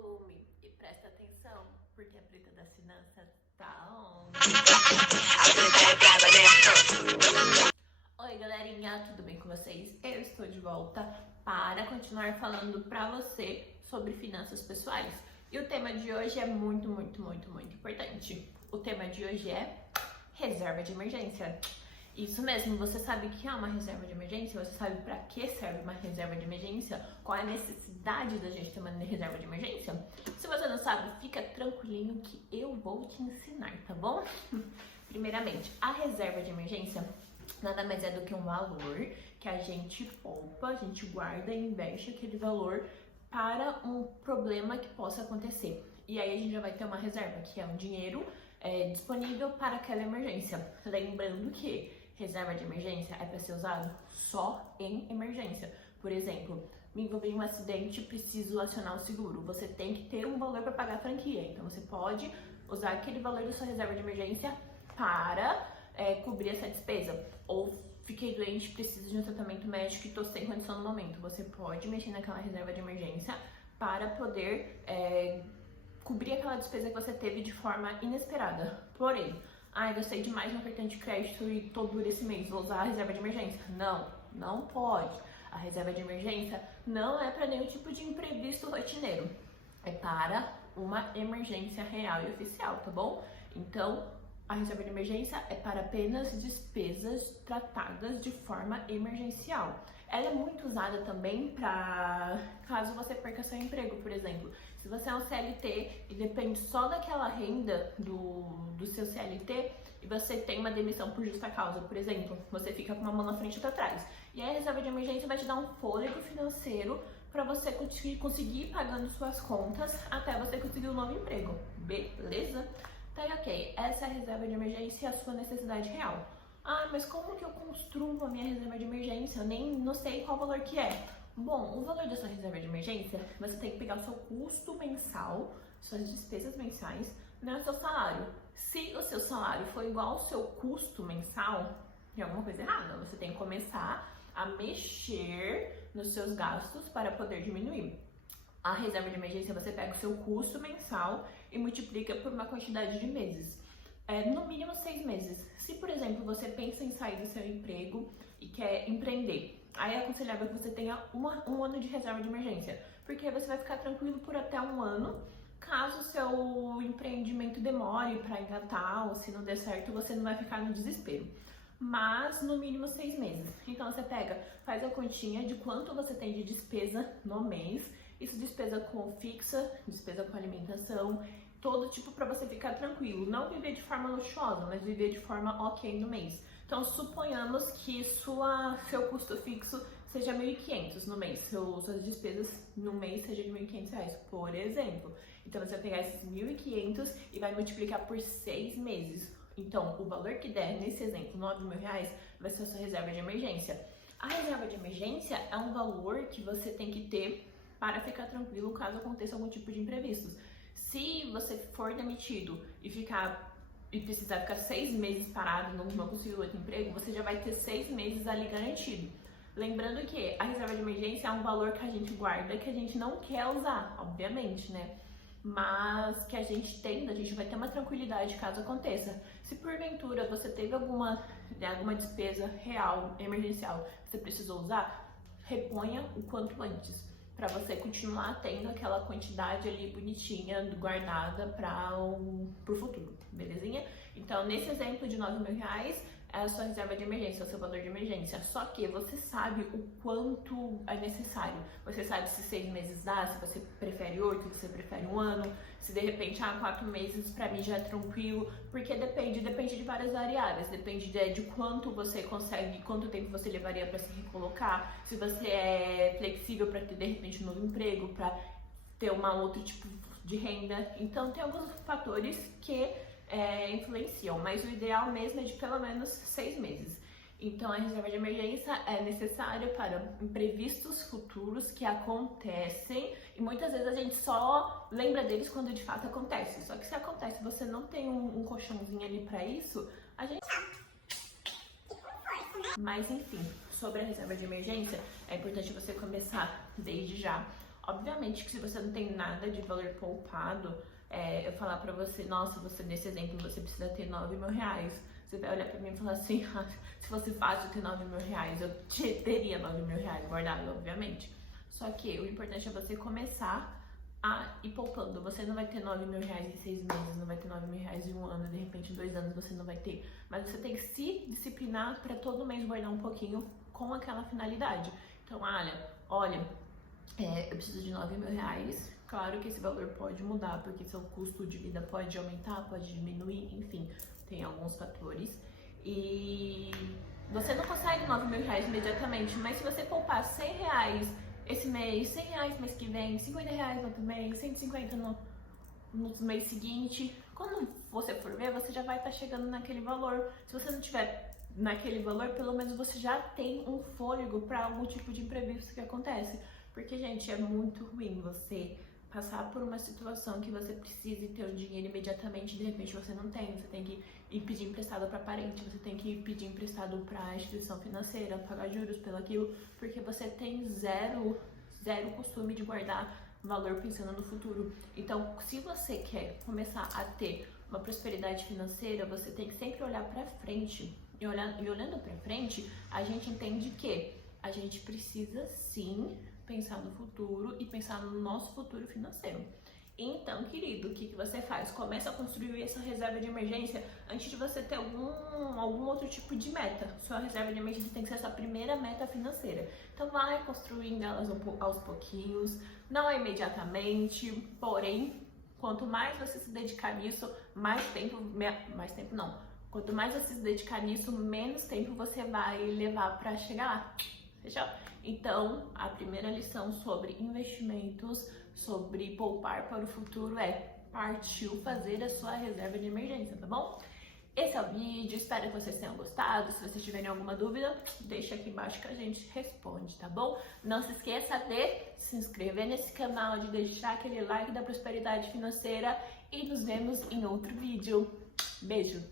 volume e presta atenção, porque a Preta das Finanças tá on. Oi galerinha, tudo bem com vocês? Eu estou de volta para continuar falando para você sobre finanças pessoais. E o tema de hoje é muito importante. O tema de hoje é reserva de emergência. Isso mesmo, você sabe o que é uma reserva de emergência? Você sabe para que serve uma reserva de emergência? Qual é a necessidade da gente ter uma reserva de emergência? Se você não sabe, fica tranquilinho que eu vou te ensinar, tá bom? Primeiramente, a reserva de emergência nada mais é do que um valor que a gente poupa, a gente guarda e investe aquele valor para um problema que possa acontecer. E aí a gente já vai ter uma reserva, que é um dinheiro disponível para aquela emergência. Lembrando que reserva de emergência é para ser usado só em emergência. Por exemplo, me envolvi em um acidente, preciso acionar o seguro. Você tem que ter um valor para pagar a franquia. Então você pode usar aquele valor da sua reserva de emergência para cobrir essa despesa. Ou fiquei doente, preciso de um tratamento médico e estou sem condição no momento. Você pode mexer naquela reserva de emergência para poder cobrir aquela despesa que você teve de forma inesperada. Porém, gastei demais no cartão de crédito e tô duro esse mês, vou usar a reserva de emergência. Não pode. A reserva de emergência não é para nenhum tipo de imprevisto rotineiro. É para uma emergência real e oficial, tá bom? Então, a reserva de emergência é para apenas despesas tratadas de forma emergencial. Ela é muito usada também para caso você perca seu emprego, por exemplo. Se você é um CLT e depende só daquela renda do seu CLT e você tem uma demissão por justa causa, por exemplo, você fica com uma mão na frente e outra atrás. E aí a reserva de emergência vai te dar um fôlego financeiro para você conseguir ir pagando suas contas até você conseguir um novo emprego. Beleza? Tá aí, ok. Essa é a reserva de emergência e a sua necessidade real. Mas como que eu construo a minha reserva de emergência? Eu nem não sei qual valor que é. Bom, o valor da sua reserva de emergência, você tem que pegar o seu custo mensal, suas despesas mensais, não é o seu salário. Se o seu salário for igual ao seu custo mensal, tem alguma coisa errada. Você tem que começar a mexer nos seus gastos para poder diminuir. A reserva de emergência, você pega o seu custo mensal e multiplica por uma quantidade de meses. No mínimo 6 meses. Se, por exemplo, você pensa em sair do seu emprego e quer empreender, aí é aconselhável que você tenha um ano de reserva de emergência, porque você vai ficar tranquilo por até um ano. Caso o seu empreendimento demore para engatar ou se não der certo, você não vai ficar no desespero. Mas no mínimo 6 meses. Então você faz a continha de quanto você tem de despesa no mês. Isso despesa com fixa, despesa com alimentação, todo tipo para você ficar tranquilo. Não viver de forma luxuosa, mas viver de forma ok no mês. Então suponhamos que seu custo fixo seja R$ 1.500 no mês. Suas despesas no mês sejam de R$ 1.500, por exemplo. Então você vai pegar esses 1.500 e vai multiplicar por 6 meses. Então o valor que der, nesse exemplo, R$ 9.000, vai ser a sua reserva de emergência. A reserva de emergência é um valor que você tem que ter para ficar tranquilo caso aconteça algum tipo de imprevistos. Se você for demitido e precisar ficar 6 meses parado, não conseguir outro emprego, você já vai ter 6 meses ali garantido. Lembrando que a reserva de emergência é um valor que a gente guarda, que a gente não quer usar, obviamente, né? Mas que a gente vai ter uma tranquilidade caso aconteça. Se porventura você teve alguma despesa real, emergencial, que você precisou usar, reponha o quanto antes, para você continuar tendo aquela quantidade ali bonitinha, guardada para o futuro, belezinha? Então, nesse exemplo de R$ 9.000, é a sua reserva de emergência, é o seu valor de emergência. Só que você sabe o quanto é necessário. Você sabe se 6 meses dá, se você prefere 8, se você prefere um ano, se de repente 4 meses pra mim já é tranquilo, porque depende de várias variáveis. Depende de quanto você consegue, quanto tempo você levaria para se recolocar, se você é flexível para ter de repente um novo emprego, para ter outro tipo de renda. Então tem alguns fatores que influenciam, mas o ideal mesmo é de pelo menos 6 meses. Então a reserva de emergência é necessária para imprevistos futuros que acontecem e muitas vezes a gente só lembra deles quando de fato acontece. Só que se acontece e você não tem um colchãozinho ali para isso, a gente... Mas enfim, sobre a reserva de emergência, é importante você começar desde já. Obviamente que se você não tem nada de valor poupado, eu falar pra você, nossa, você nesse exemplo você precisa ter 9 mil reais. Você vai olhar pra mim e falar assim, se fosse fácil ter 9 mil reais, eu teria 9 mil reais guardado, obviamente. Só que o importante é você começar a ir poupando. Você não vai ter 9 mil reais em 6 meses, não vai ter 9 mil reais em um ano, de repente em 2 anos você não vai ter. Mas você tem que se disciplinar pra todo mês guardar um pouquinho com aquela finalidade. Então, olha, eu preciso de 9 mil reais. Claro que esse valor pode mudar, porque seu custo de vida pode aumentar, pode diminuir, enfim, tem alguns fatores. E você não consegue 9 mil reais imediatamente, mas se você poupar 100 reais esse mês, 100 reais mês que vem, 50 reais no outro mês, 150 no mês seguinte, quando você for ver, você já vai estar chegando naquele valor. Se você não tiver naquele valor, pelo menos você já tem um fôlego para algum tipo de imprevisto que acontece. Porque, gente, é muito ruim você passar por uma situação que você precise ter o dinheiro imediatamente, de repente você não tem, você tem que ir pedir emprestado para parente, você tem que ir pedir emprestado para instituição financeira, pagar juros pelo aquilo, porque você tem zero costume de guardar valor pensando no futuro. Então, se você quer começar a ter uma prosperidade financeira, você tem que sempre olhar para frente. E olhando para frente, a gente entende que a gente precisa sim pensar no futuro e pensar no nosso futuro financeiro. Então, querido, o que você faz? Começa a construir essa reserva de emergência antes de você ter algum outro tipo de meta. Sua reserva de emergência tem que ser a sua primeira meta financeira. Então, vai construindo elas aos pouquinhos, não é imediatamente, porém, quanto mais você se dedicar nisso, quanto mais você se dedicar nisso, menos tempo você vai levar para chegar lá. Fechou? Então, a primeira lição sobre investimentos, sobre poupar para o futuro partiu fazer a sua reserva de emergência, tá bom? Esse é o vídeo, espero que vocês tenham gostado. Se vocês tiverem alguma dúvida, deixa aqui embaixo que a gente responde, tá bom? Não se esqueça de se inscrever nesse canal, de deixar aquele like da prosperidade financeira e nos vemos em outro vídeo. Beijo!